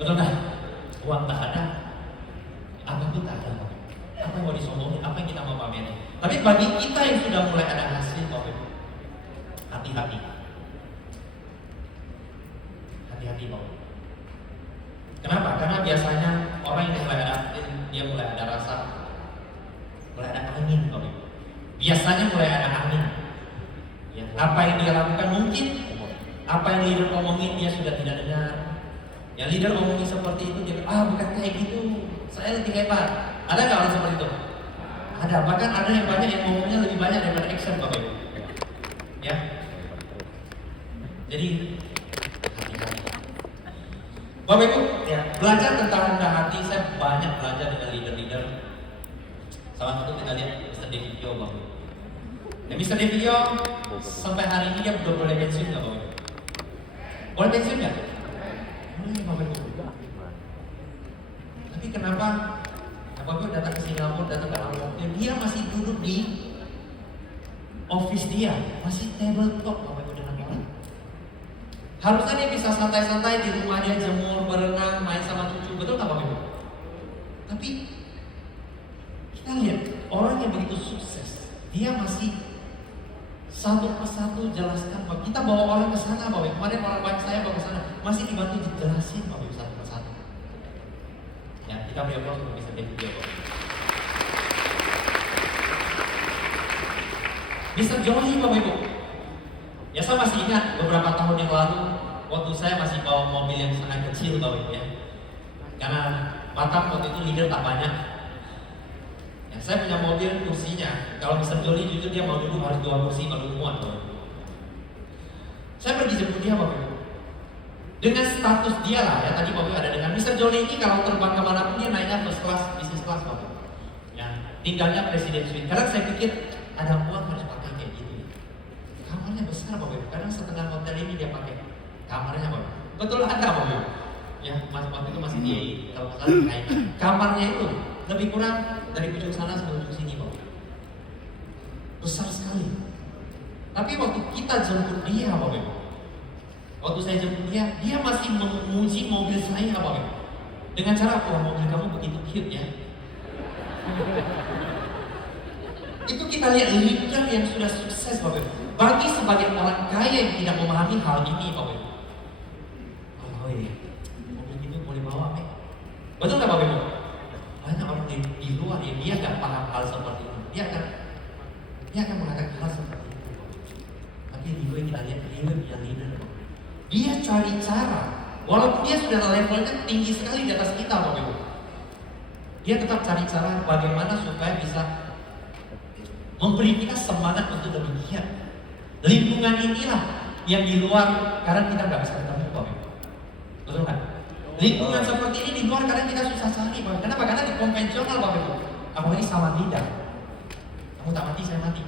Betul nggak? Uang tak ada, apapun tak ada Bapak Ibu. Apa yang mau disombongin? Apa yang kita mau pamerin? Tapi bagi kita yang sudah mulai ada hasil Bapak Ibu, hati-hati. Hati-hati Bapak Ibu. Kenapa? Karena biasanya orang yang mulai ada rasa, mulai ada angin Bapak Ibu. Biasanya mulai ada angin. Ya, apa yang dia lakukan mungkin Apa yang leader omongin dia sudah tidak dengar. Yang leader omongin seperti itu dia bukan kayak gitu, saya lebih hebat. Ada nggak orang seperti itu? Ada, bahkan ada yang banyak yang ngomongnya lebih banyak daripada action Bapak Ibu. Ya. Jadi hati-hati. Bapak Ibu, ya, belajar tentang rendah hati, saya banyak belajar dengan leader-leader. Salah satu kita lihat Mr. David Yo, Bapak Ibu. Ya, Mr. David Yo sampai hari ini dia belum boleh pensiun nggak Bapak Ibu? Boleh pensiun nggak? Boleh Bapak Ibu. Tapi kenapa Bapak Ibu datang ke Singapura, datang ke Amerika, dia masih duduk di office dia, masih table talk Bapak Ibu dengan orang. Harusnya dia bisa santai-santai di rumah dia, jemur, berenang, main sama cucu, betul nggak Bapak Ibu? Tapi kita lihat orang yang begitu sukses, dia masih satu persatu jelaskan bahwa kita bawa orang ke sana Bapak Ibu. Kemarin orang baik saya bawa ke sana, masih dibantu dijelasin Bapak Ibu satu persatu. Ya, kita beri aplaus untuk bisa jadi dia Bapak Ibu. Mr. Johnny Bapak Ibu. Ya saya masih ingat beberapa tahun yang lalu waktu saya masih bawa mobil yang sangat kecil Bapak Ibu ya. Karena Batam waktu itu leader tak banyak. Ya, saya punya mobil kursinya. Kalau Mr. Johnny jujur dia mau duduk harus 2 kursi baru muat Bapak Ibu. Saya pergi jemput dia Bapak Ibu. Dengan status dia lah ya, tadi Bapak Ibu ada dengan Mr. Johnny ini kalau terbang kemanapun dia naiknya first class, business class Bapak Ibu. Ya, tinggalnya presiden suite. Karena saya pikir ada uang harus pakai kayak gitu. Kamarnya besar Bapak Ibu. Kadang setengah hotel ini dia pakai kamarnya Bapak Ibu. Betul ada Bapak Ibu. Ya, waktu itu masih di kalau nggak salah kayak kamarnya itu lebih kurang dari ujung sana sampai ujung sini Bapak Ibu. Besar sekali. Tapi waktu kita jemput dia Bapak Ibu, waktu saya jemput dia, dia masih memuji mobil saya Bapak Ibu. Dengan cara mobil kamu begitu cute ya. Itu kita lihat leader yang sudah sukses Bapak Ibu. Bagi sebagian orang kaya yang tidak memahami hal ini Bapak Ibu. Oh iya, mobil itu boleh bawa betul nggak Bapak Ibu? Banyak orang di luar ya, dia nggak paham hal seperti itu. Dia akan mengatakan hal seperti itu. Tapi di luar kita lihat dia punya leader. Dia cari cara, walaupun dia sudah levelnya tinggi sekali di atas kita Bapak Ibu. Dia tetap cari cara bagaimana supaya bisa memberi kita semangat untuk lebih giat. Lingkungan inilah yang di luar kadang kita nggak bisa ketemu Bapak Ibu. Betul kan? Lingkungan seperti ini di luar kadang kita susah cari Bapak. Kenapa? Karena di konvensional Bapak Ibu, apalagi sama lidah. Kamu tak mati, saya mati.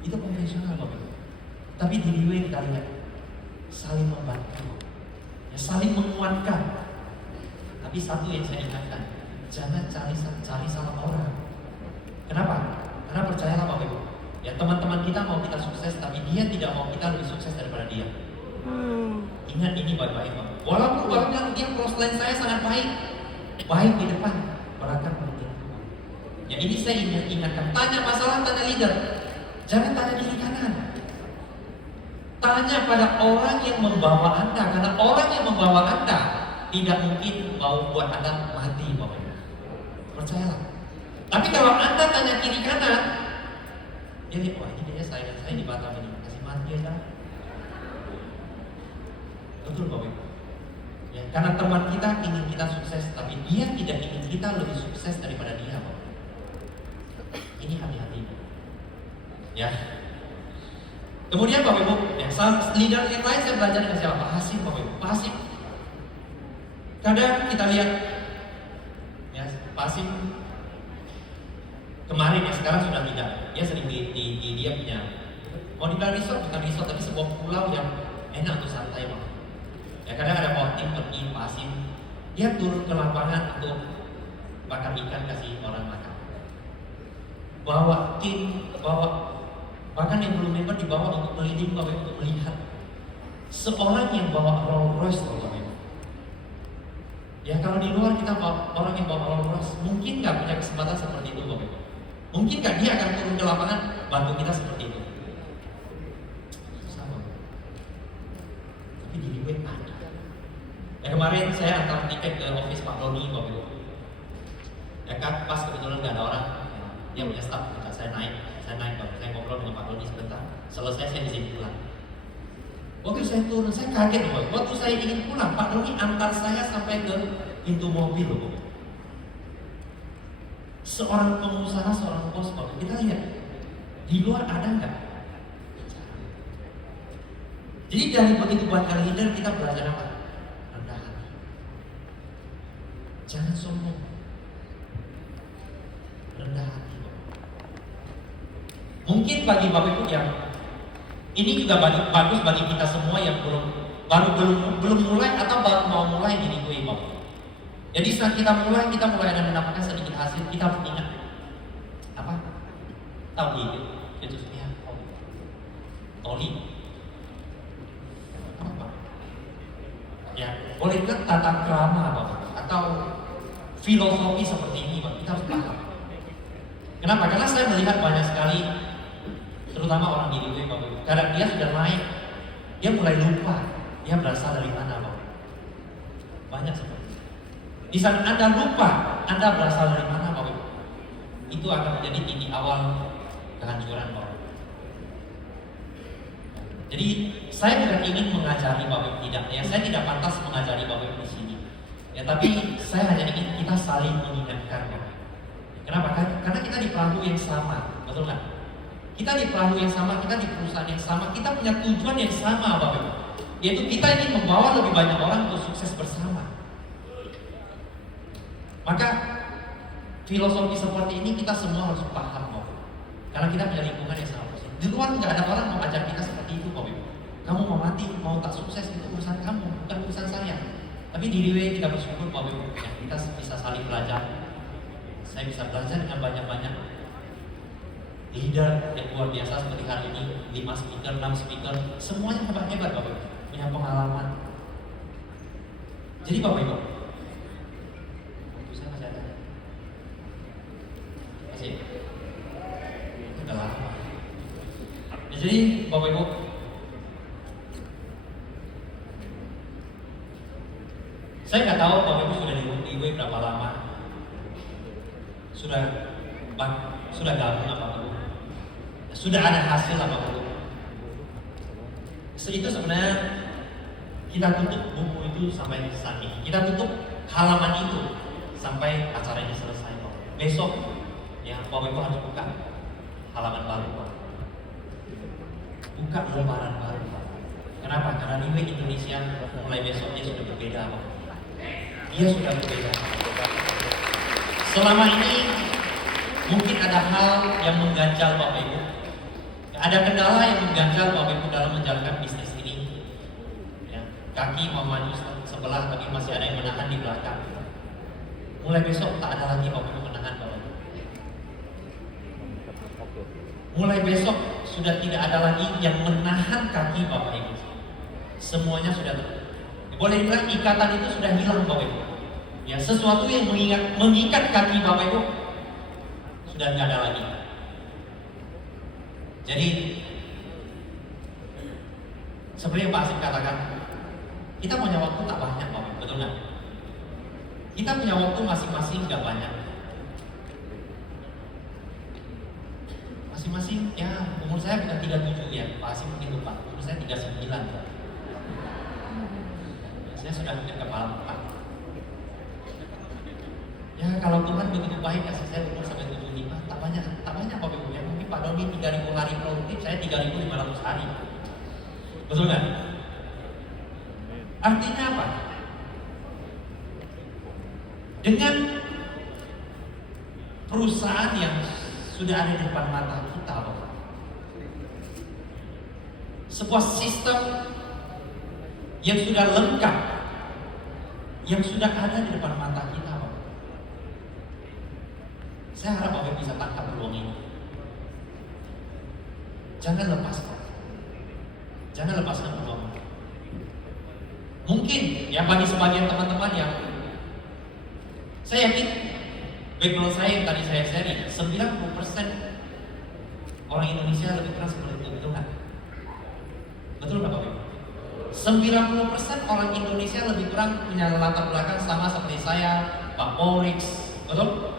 Itu konvensional Bapak Ibu. Tapi di luar kita lihat saling membantu, ya, saling menguatkan. Tapi satu yang saya ingatkan, jangan cari salah orang. Kenapa? Karena percayalah Bapak Ibu, ya teman-teman kita mau kita sukses, tapi dia tidak mau kita lebih sukses daripada dia. Ingat ini baik-baik Bapak. Walaupun Bapak bilang dia crossline saya sangat baik di depan, berangkat menuntut. Ya ini saya ingatkan, tanya masalah, tanya leader, jangan tanya kiri kanan. Tanya pada orang yang membawa Anda, karena orang yang membawa Anda tidak mungkin mau buat Anda mati Bapak Ibu. Percayalah. Tapi kalau Anda tanya kiri kanan, dia lihat, wah ini kayaknya saya di Batam ini, kasih mati Anda. Betul Bapak Ibu. Ya, karena teman kita ingin kita sukses, tapi dia tidak ingin kita lebih sukses daripada dia Bapak Ibu. Ini hati-hati. Ya. Kemudian Bapak Ibu, ya, leader yang lain saya belajar dengan siapa? Pak Hasim Bapak Ibu. Pak Hasim. Kadang kita lihat, ya Pak Hasim kemarin ya, sekarang sudah tidak. Dia sering di dia punya, mau dibilang resort, bukan resort, tapi sebuah pulau yang enak untuk santai Bapak. Ya kadang ada bawa tim pergi Pak Hasim, dia turun ke lapangan untuk bakar ikan kasih orang makan. Bawa tim, bahkan yang belum member dibawa untuk keliling Bapak Ibu, untuk melihat seorang yang bawa Rolls Royce Bapak Ibu. Ya kalau di luar kita bawa orang yang bawa Rolls Royce, mungkin nggak punya kesempatan seperti itu Bapak Ibu. Mungkin nggak dia akan turun ke lapangan bantu kita seperti itu. Sama. Tapi di luar ada. Ya kemarin saya antar tiket ke office Pak Roni Bapak Ibu. Ya kan pas kebetulan nggak ada orang, dia punya staff, saya naik Bapak. Saya ngobrol dengan Pak Doni sebentar. Selesai saya di sini pulang. Waktu saya turun, saya kaget loh. Waktu saya ingin pulang, Pak Doni antar saya sampai ke pintu mobil loh. Seorang pengusaha, seorang bos, Pak. Kita lihat di luar ada nggak? Jadi dari begitu banyak leader kita belajar apa? Rendah hati. Jangan sombong. Rendah hati. Mungkin bagi Bapak Ibu yang ini juga bagus bagi kita semua yang belum mulai atau baru mau mulai diri gue Bapak. Jadi saat kita mulai ada mendapatkan sedikit hasil, kita harus ingat apa? Tahu itu sebenarnya Toli. Apa? Ya, boleh ke tata krama Bapak atau filosofi seperti ini Bapak, kita harus paham. Kenapa? Karena saya melihat banyak sekali terutama orang di gue Bapak. Kadang dia sudah naik, dia mulai lupa dia berasal dari mana Bapak. Banyak seperti itu. Di saat Anda lupa Anda berasal dari mana Bapak, itu akan menjadi titik awal kehancuran Bapak. Jadi saya bukan ingin mengajari Bapak tidak, ya saya tidak pantas mengajari Bapak di sini. Ya tapi saya hanya ingin kita saling mengingatkan Bapak. Kenapa? Karena kita di perahu yang sama, betul nggak? Kita di perahu yang sama, kita di perusahaan yang sama, kita punya tujuan yang sama Bapak, yaitu kita ingin membawa lebih banyak orang untuk sukses bersama. Maka filosofi seperti ini kita semua harus paham Bapak. Karena kita punya lingkungan yang sangat positif. Di luar nggak ada orang mau ajar kita seperti itu Bapak. Kamu mau mati, mau tak sukses itu urusan kamu, bukan urusan saya. Tapi di RIWE kita bersyukur Bapak Ibu, ya, kita bisa saling belajar. Saya bisa belajar dengan banyak-banyak leader yang luar biasa seperti hari ini, 5 speaker, 6 speaker, semuanya hebat-hebat Bapak Ibu, punya pengalaman. Jadi Bapak Ibu, saya masih ada? Masih? Udah lama. Ya, jadi Bapak Ibu, saya nggak tahu Bapak Ibu sudah di WIB berapa lama, sudah gabung apa Bapak Ibu, sudah ada hasil apa Bapak Ibu. Itu sebenarnya kita tutup buku itu sampai saat ini, kita tutup halaman itu sampai acara ini selesai Bapak. Besok ya Bapak Ibu harus buka halaman baru Pak. Buka lembaran baru Pak. Kenapa? Karena RIWE Indonesia mulai besoknya sudah berbeda Pak. Dia sudah berbeda. Selama ini mungkin ada hal yang mengganjal Bapak Ibu, ada kendala yang mengganjal Bapak Ibu dalam menjalankan bisnis ini. Ya, kaki mau maju sebelah, tapi masih ada yang menahan di belakang. Mulai besok tak ada lagi Bapak Ibu menahan Bapak Ibu. Mulai besok sudah tidak ada lagi yang menahan kaki Bapak Ibu. Semuanya sudah boleh dibilang ikatan itu sudah hilang Bapak Ibu. Ya, sesuatu yang mengikat kaki Bapak Ibu sudah nggak ada lagi. Jadi seperti yang Pak Asif katakan, kita punya waktu tak banyak Bapak, betul nggak? Kita punya waktu masing-masing nggak banyak. Masing-masing ya, umur saya bukan 37 ya, Pak Asif mungkin lupa, umur saya 39 Pak. Saya sudah mungkin kepala 4. Ya kalau Tuhan begitu baik kasih saya umur sampai 75, tak banyak Bapak Ibu ya. Mungkin Pak Doni 3.000 hari produktif, saya 3.500 hari. Betul nggak? Artinya apa? Dengan perusahaan yang sudah ada di depan mata kita Bapak, sebuah sistem yang sudah lengkap, yang sudah ada di depan mata kita Bapak. Saya harap Bapak bisa tangkap peluang ini. Jangan lepaskan. Jangan lepaskan peluang. Mungkin ya bagi sebagian teman-teman yang saya yakin background saya yang tadi saya sharing, 90% orang Indonesia lebih keras seperti itu, betul nggak? Betul nggak Bapak Ibu? 90% orang Indonesia lebih kurang punya latar belakang sama seperti saya, Pak Polix, betul?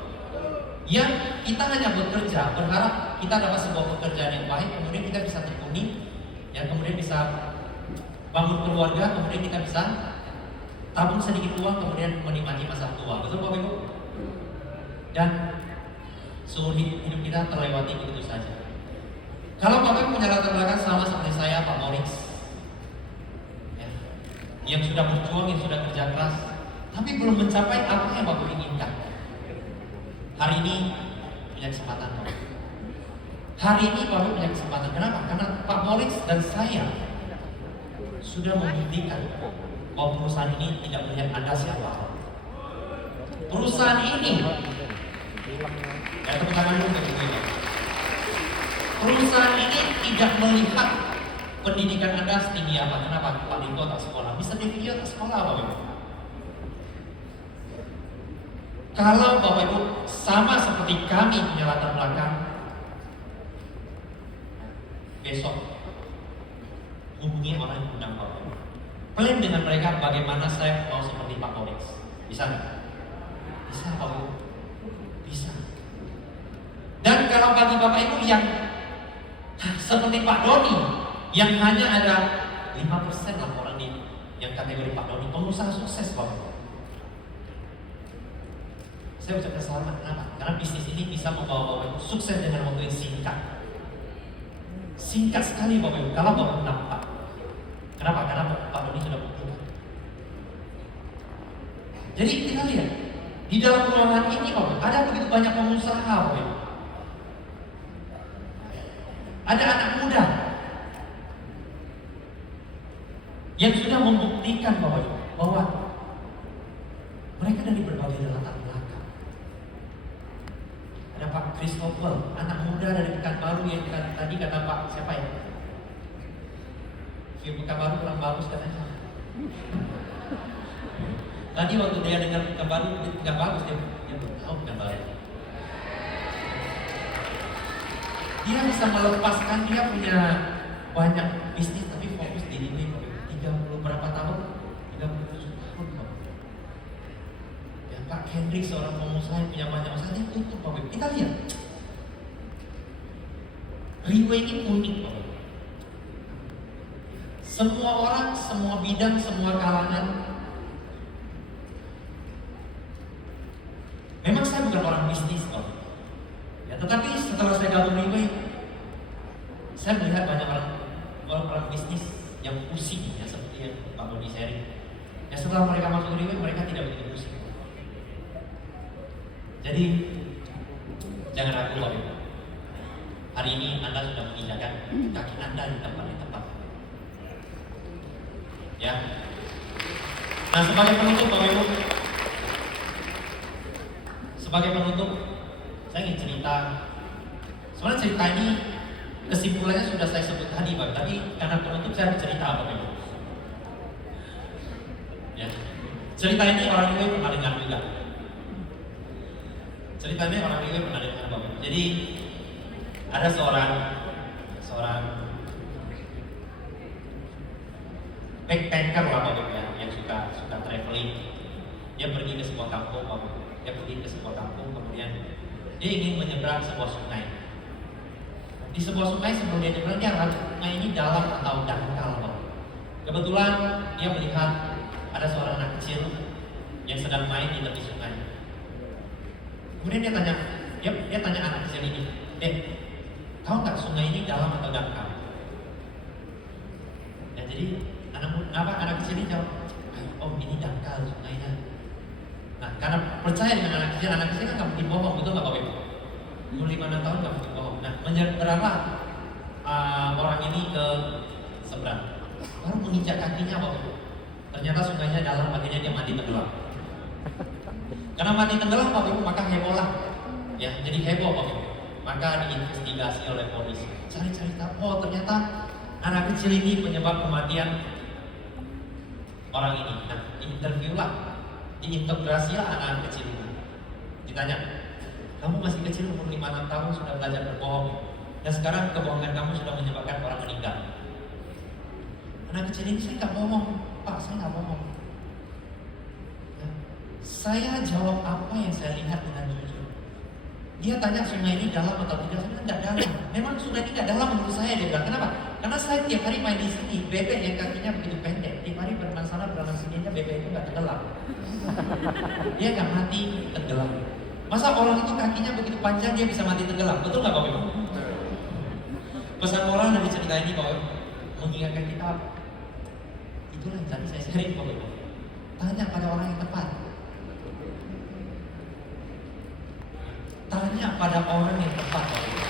Ya, kita hanya bekerja, berharap kita dapat sebuah pekerjaan yang baik, kemudian kita bisa tekuni, ya kemudian bisa bangun keluarga, kemudian kita bisa tabung sedikit uang, kemudian menikmati masa tua. Betul Bapak Ibu? Dan seumur hidup kita terlewati begitu saja. Kalau Bapak Ibu punya latar belakang sama seperti saya, Pak Morix, ya, yang sudah berjuang, yang sudah kerja keras, tapi belum mencapai apa yang Bapak inginkan. Hari ini punya kesempatan Bapak. Hari ini Bapak punya kesempatan. Kenapa? Karena Pak Morix dan saya sudah membuktikan bahwa perusahaan ini tidak melihat Anda siapa. Perusahaan ini, ya tepuk tangan dulu untuk itu. Perusahaan ini tidak melihat pendidikan Anda setinggi apa. Kenapa? Pak Lito tak sekolah, Mr. Devio tak sekolah Bapak Ibu. Kalau Bapak Ibu sama seperti kami punya latar belakang, besok hubungi orang yang undang Bapak Ibu. Plan dengan mereka bagaimana saya mau seperti Pak Morix. Bisa nggak? Bisa Bapak Ibu. Bisa. Dan kalau bagi Bapak Ibu yang seperti Pak Doni, yang hanya ada 5% lah orang di yang kategori Pak Doni, pengusaha sukses Bapak Ibu. Saya ucapkan selamat. Kenapa? Karena bisnis ini bisa membawa Bapak Ibu sukses dengan waktu yang singkat. Singkat sekali Bapak Ibu, kalau Bapak Ibu nampak. Kenapa? Karena Pak Doni sudah buktikan. Jadi kita lihat di dalam ruangan ini Bapak, ada begitu banyak pengusaha Bapak. Ada anak muda yang sudah membuktikan Bapak bahwa mereka dari berbagai latar belakang. Ada Pak Christopher, anak muda dari Pekanbaru yang tadi kata Pak siapa ya? View Pekanbaru kurang bagus katanya. Tadi waktu dia dengar Pekanbaru nggak bagus, dia tahu Pekanbaru. Dia bisa melepaskan, dia punya banyak bisnis tapi fokus di ini 30 berapa tahun? 37 tahun ya, Pak Hendrik seorang pengusaha yang punya banyak usaha, dia tutup Bapak. Kita lihat Riwe ini unik Bapak. Semua orang, semua bidang, semua kalangan. Memang saya bukan orang bisnis Bapak. Ya, tetapi setelah saya gabung Riwe, saya melihat banyak orang bisnis yang pusing ya, seperti yang Pak Doni sharing. Ya, setelah mereka masuk Riwe, mereka tidak begitu pusing. Jadi jangan ragu Bapak Ibu. Hari ini Anda sudah menginjakan kaki Anda di tempat yang tepat. Ya. Nah, sebagai penutup Bapak Ibu, sebagai penutup, saya ingin cerita. Sebenarnya cerita ini kesimpulannya sudah saya sebut tadi Pak, tapi karena penutup saya cerita apa Bapak Ibu. Ya. Cerita ini orang Riwe pernah dengar juga. Ceritanya orang Riwe pernah dengar Bapak Ibu. Jadi ada seorang backpacker lah Bapak Ibu ya, yang suka traveling. Dia pergi ke sebuah kampung Bapak Ibu. Dia pergi ke sebuah kampung, kemudian dia ingin menyeberang sebuah sungai. Di sebuah sungai sebelum dia nyeberang, dia harus sungai ini dalam atau dangkal Bapak. Kebetulan dia melihat ada seorang anak kecil yang sedang main di tepi sungai. Kemudian dia tanya anak kecil ini, "Dek, tahu nggak sungai ini dalam atau dangkal?" Dan jadi anak kecil ini jawab, "Oh, ini dangkal sungainya." Nah, karena percaya dengan anak kecil kan nggak mungkin bohong, betul nggak Bapak Ibu? Umur 5-6 tahun nggak mungkin bohong. Nah, berapa orang ini ke seberang, baru menginjak kakinya Bapak Ibu. Ternyata sungainya dalam, akhirnya dia mati tenggelam. Karena mati tenggelam Bapak Ibu, maka heboh lah. Ya, jadi heboh Bapak Ibu. Maka diinvestigasi oleh polisi. Cari-cari tahu, oh ternyata anak kecil ini penyebab kematian orang ini. Nah, diinterview lah, diintegrasi lah anak kecil ini. Ditanya, "Kamu masih kecil, umur 5-6 tahun sudah belajar berbohong. Dan sekarang kebohongan kamu sudah menyebabkan orang meninggal." Anak kecil ini, "Saya nggak bohong, Pak, saya nggak bohong. Ya, saya jawab apa yang saya lihat dengan jujur." Dia tanya sungai ini dalam atau tidak, saya bilang nggak dalam. Memang sungai ini nggak dalam menurut saya, dia bilang. Kenapa? Karena saya tiap hari main di sini, bebek yang kakinya begitu pendek, tiap hari berenang sana berenang sini aja bebek itu nggak tenggelam. Dia nggak mati tenggelam. Masa orang itu kakinya begitu panjang dia bisa mati tenggelam? Betul nggak Bapak Ibu? Pesan moral dari cerita ini Bapak Ibu mengingatkan kita, itulah yang tadi saya sharing Bapak Ibu. Tanya pada orang yang tepat. Tanya pada orang yang tepat Bapak Ibu.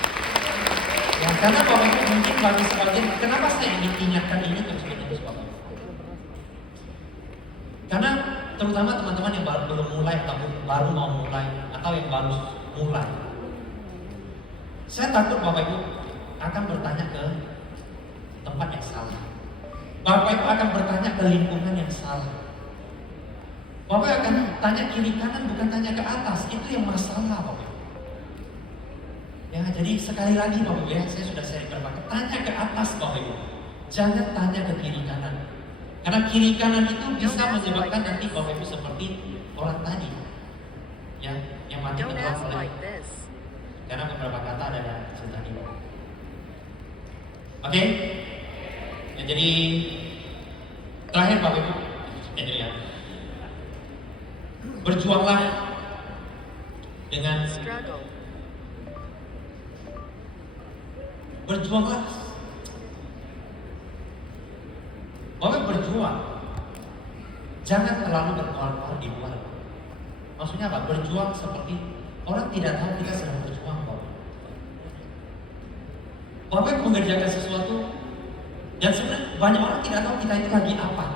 Ya, karena Bapak Ibu mungkin bagi sebagian, kenapa saya ingin ingatkan ini terus-menerus Bapak Ibu? Karena terutama teman-teman yang belum mulai atau baru mau mulai atau yang baru mulai, saya takut Bapak Ibu akan bertanya ke tempat yang salah. Bapak Ibu akan bertanya ke lingkungan yang salah. Bapak akan tanya kiri kanan, bukan tanya ke atas. Itu yang masalah Bapak Ibu. Ya, jadi sekali lagi Bapak Ibu ya, saya sudah sharing berbagai. Tanya ke atas Bapak Ibu. Jangan tanya ke kiri kanan. Karena kiri kanan itu bisa menyebabkan nanti Bapak Ibu seperti orang tadi. Ya, yang mati tenggelam oleh. Karena beberapa kata ada yang cerita ini. Oke? Ya, jadi terakhir Bapak Ibu, ya. Berjuanglah dengan berjuanglah. Bapak berjuang. Jangan terlalu berkoar-koar di luar. Maksudnya apa? Berjuang seperti orang tidak tahu kita sedang berjuang Bapak. Bapak mengerjakan sesuatu dan sebenarnya banyak orang tidak tahu kita itu lagi apa.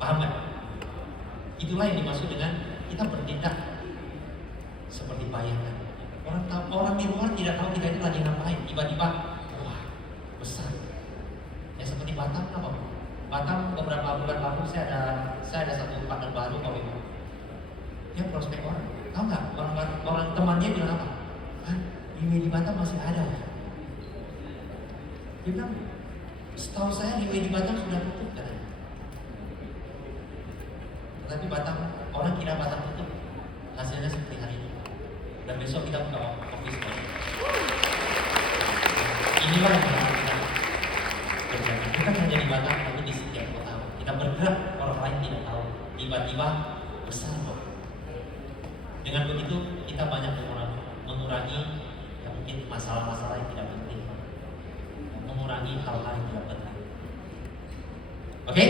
Paham gak? Itulah yang dimaksud dengan kita bertindak seperti bayangan. Orang di luar tidak tahu kita itu lagi ngapain. Tiba-tiba, wah, besar. Ya seperti Batam apa? Batam beberapa bulan lalu saya ada satu partner baru Bapak Ibu. Dia prospek orang. Tahu nggak? Orang temannya bilang apa? Hah? Di Batam masih ada. Dia bilang, setahu saya di Batam sudah tutup katanya. Tapi Batam, orang kira Batam tutup. Hasilnya seperti hari ini. Dan besok kita buka office baru. Inilah yang harus kita kerjakan. Kita hanya di Batam, tapi di setiap kota. Kita bergerak, orang lain tidak tahu. Tiba-tiba besar kok. Dengan begitu kita banyak mengurangi yang mungkin masalah-masalah yang tidak penting, mengurangi hal-hal yang tidak penting. Oke?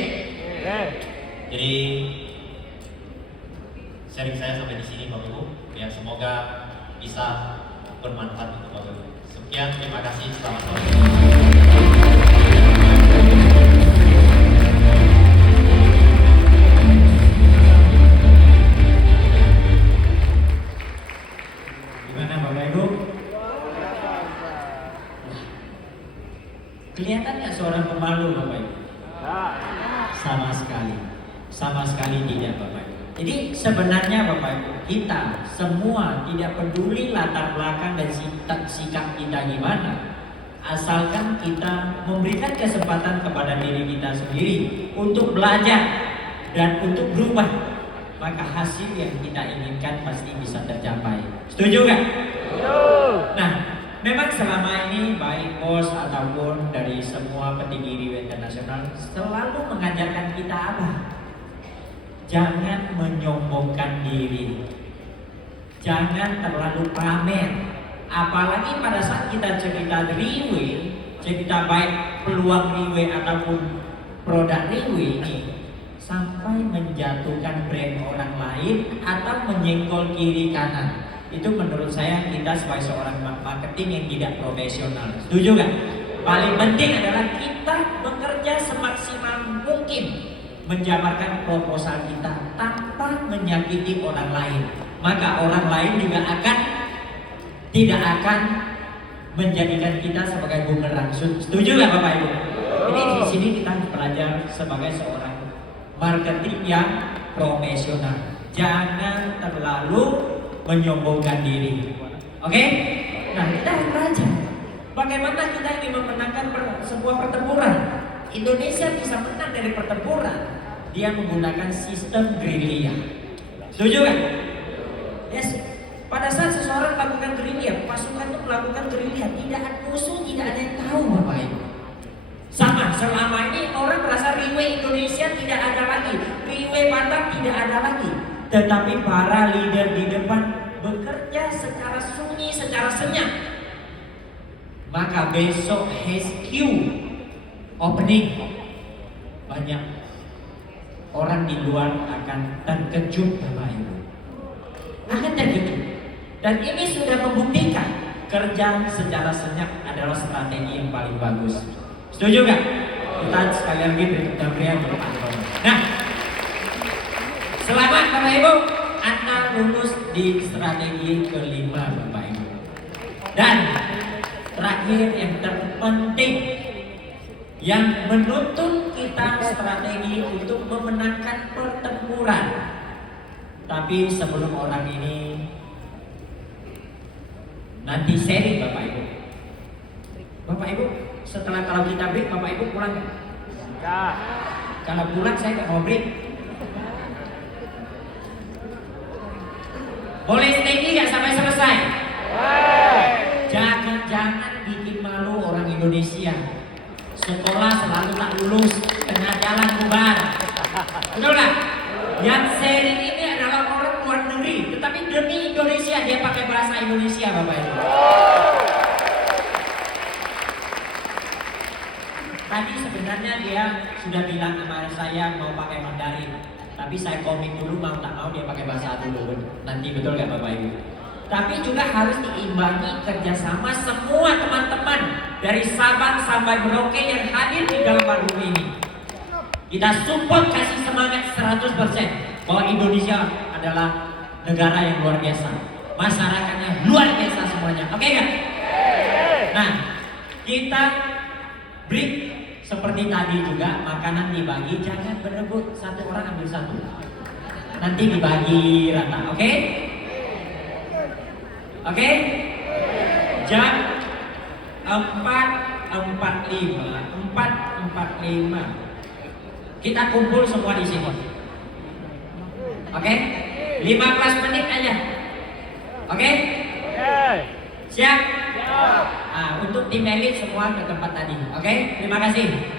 Jadi sharing saya sampai di sini Bapak Ibu. Ya semoga bisa bermanfaat untuk Bapak Ibu. Sekian, terima kasih, selamat sore. Gimana Bapak Ibu? Kelihatannya seorang pemalu Bapak Ibu? Sama sekali tidak Bapak Ibu. Jadi sebenarnya Bapak Ibu, kita semua tidak peduli latar belakang dan sikap kita gimana, asalkan kita memberikan kesempatan kepada diri kita sendiri untuk belajar dan untuk berubah, maka hasil yang kita inginkan pasti bisa tercapai. Setuju nggak? Nah, memang selama ini baik bos ataupun dari semua petinggi riwayat internasional selalu mengajarkan kita apa? Jangan menyombongkan diri, jangan terlalu pamer. Apalagi pada saat kita cerita riwayat, cerita baik peluang riwayat ataupun produk riwayat ini, sampai menjatuhkan brand orang lain atau menyenggol kiri kanan. Itu menurut saya kita sebagai seorang marketing yang tidak profesional. Setuju nggak? Paling penting adalah kita bekerja semaksimal mungkin menjabarkan proposal kita tanpa menyakiti orang lain. Maka orang lain juga tidak akan menjadikan kita sebagai bumerang. Setuju nggak Bapak Ibu? Jadi di sini kita belajar sebagai seorang marketing yang profesional. Jangan terlalu menyombongkan diri. Oke? Nah, kita harus belajar bagaimana kita ingin memenangkan sebuah pertempuran. Indonesia bisa menang dari pertempuran. Dia menggunakan sistem gerilya. Setuju kan? Yes. Pada saat seseorang melakukan gerilya, pasukan itu melakukan gerilya, tidak ada musuh, tidak ada yang tahu Bapak selama ini orang merasa Riwe Indonesia tidak ada lagi, Riwe Batak tidak ada lagi. Tetapi para leader di depan bekerja secara sunyi, secara senyap. Maka besok HQ opening, banyak orang di luar akan terkejut, Bapak Ibu. Akan terkejut. Dan ini sudah membuktikan kerja secara senyap adalah strategi yang paling bagus. Setuju gak? Kita sekali lagi beri Nah, selamat Bapak Ibu, Anda lulus di strategi kelima Bapak Ibu. Dan terakhir yang terpenting, yang menuntun kita strategi untuk memenangkan pertempuran. Tapi sebelum orang ini nanti sharing Bapak Ibu. Bapak Ibu, setelah kalau kita break, Bapak Ibu pulang nggak? Enggak. Kalau pulang saya nggak mau break. Boleh stay nggak sampai selesai? Jangan bikin malu orang Indonesia. Sekolah selalu tak lulus, tengah jalan bubar. Betul nggak? Yang sharing ini adalah orang luar negeri, tetapi demi Indonesia dia pakai bahasa Indonesia, Bapak Ibu. Tadi sebenarnya dia sudah bilang sama saya mau pakai Mandarin, tapi saya komit dulu, mau tak mau dia pakai bahasa dulu. Nanti betul nggak Bapak Ibu? Tapi juga harus diimbangi kerjasama semua teman-teman dari Sabang sampai Merauke yang hadir di dalam forum ini. Kita support, kasih semangat 100% bahwa Indonesia adalah negara yang luar biasa, masyarakatnya luar biasa semuanya. Oke nggak? Nah, kita break seperti tadi juga, makanan dibagi, jangan berebut satu orang ambil satu. Nanti dibagi rata, oke? Oke? Jam 4.45 kita kumpul semua di sini. Oke? 15 menit aja. Oke? Siap? Nah, untuk tim elit semua ke tempat tadi. Oke? Terima kasih.